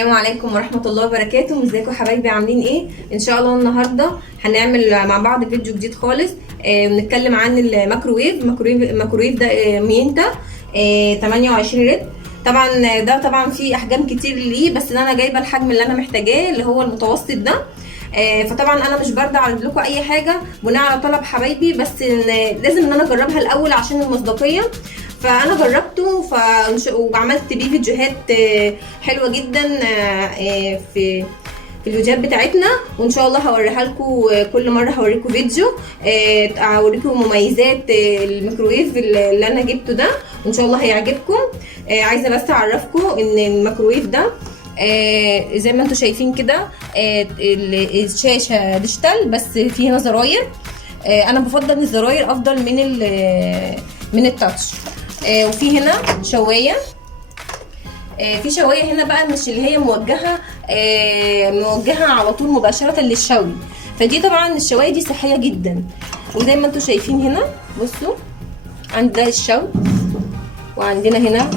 السلام عليكم ورحمة الله وبركاته. ازيكم حبايبي، عاملين ايه؟ ان شاء الله النهاردة هنعمل مع بعض فيديو جديد خالص. بنتكلم عن الميكروويف ده مينتا 28 ريت. طبعا ده طبعا فيه احجام كتير ليه، بس انا جايبه الحجم اللي انا محتاجاه اللي هو المتوسط ده. فطبعا انا مش برضه اعرض لكم اي حاجه بناء على طلب حبايبي، بس لازم ان انا اجربها الاول عشان المصداقيه. فانا جربته وعملت بيه فيديوهات حلوه جدا في الفيديوهات بتاعتنا، وان شاء الله هوريها لكم. كل مره هوريكم فيديو هوريكم مميزات الميكروويف اللي انا جبته ده، وان شاء الله هيعجبكم. عايزه بس اعرفكم ان الميكروويف ده زي ما انتم شايفين كده، الشاشه ديجيتال بس فيها زراير. انا بفضل الزراير افضل من التاتش. وفي هنا شوايه، في شوايه هنا بقى مش اللي هي موجهه على طول مباشره للشوي، فدي طبعا الشوايه دي صحيه جدا. وزي ما انتم شايفين هنا بصوا، عندنا الشوي وعندنا هنا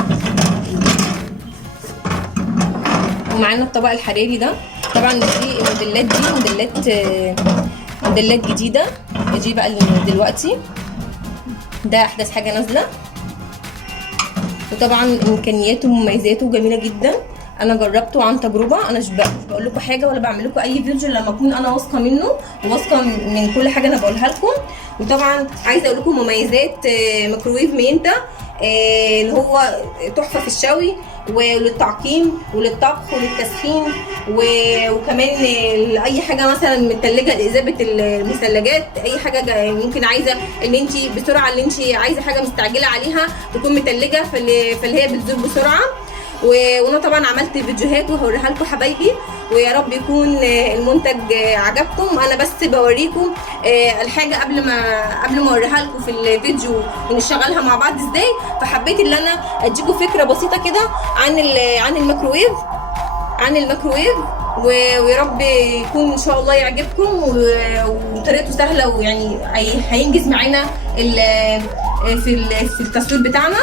ومعانا الطبق الحراري ده. طبعا دي الموديلات دي موديلات جديده، دي بقى دلوقتي ده احدث حاجه نازله، وطبعا امكانياته ومميزاته جميله جدا. انا جربته عن تجربه، انا مش بقول لكم حاجه ولا بعمل لكم اي فيديو لما اكون انا واثقه منه وواثقه من كل حاجه انا بقولها لكم. وطبعا عايزه اقول لكم مميزات ميكروويف مينتا اللي هو تحفه في الشوي وللتعقيم وللطبخ وللتسخين، وكمان اي حاجه مثلا متلجه لاذابه المثلجات، اي حاجه ممكن عايزه ان انت بسرعه، اللي انت عايزه حاجه مستعجله عليها تكون متلجه، فاللي هي بتذوب بسرعه. وانا طبعا عملت فيديوهات وهوريها لكم حبايبي، ويا رب يكون المنتج عجبكم. انا بس بوريكم الحاجه قبل ما اوريها لكم في الفيديو ونشغلها مع بعض ازاي. فحبيت ان انا اديكم فكره بسيطه كده عن الميكروويف ويا رب يكون ان شاء الله يعجبكم، وطريقته سهله، ويعني هينجز معانا في التصوير بتاعنا.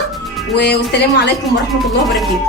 والسلام عليكم ورحمه الله وبركاته.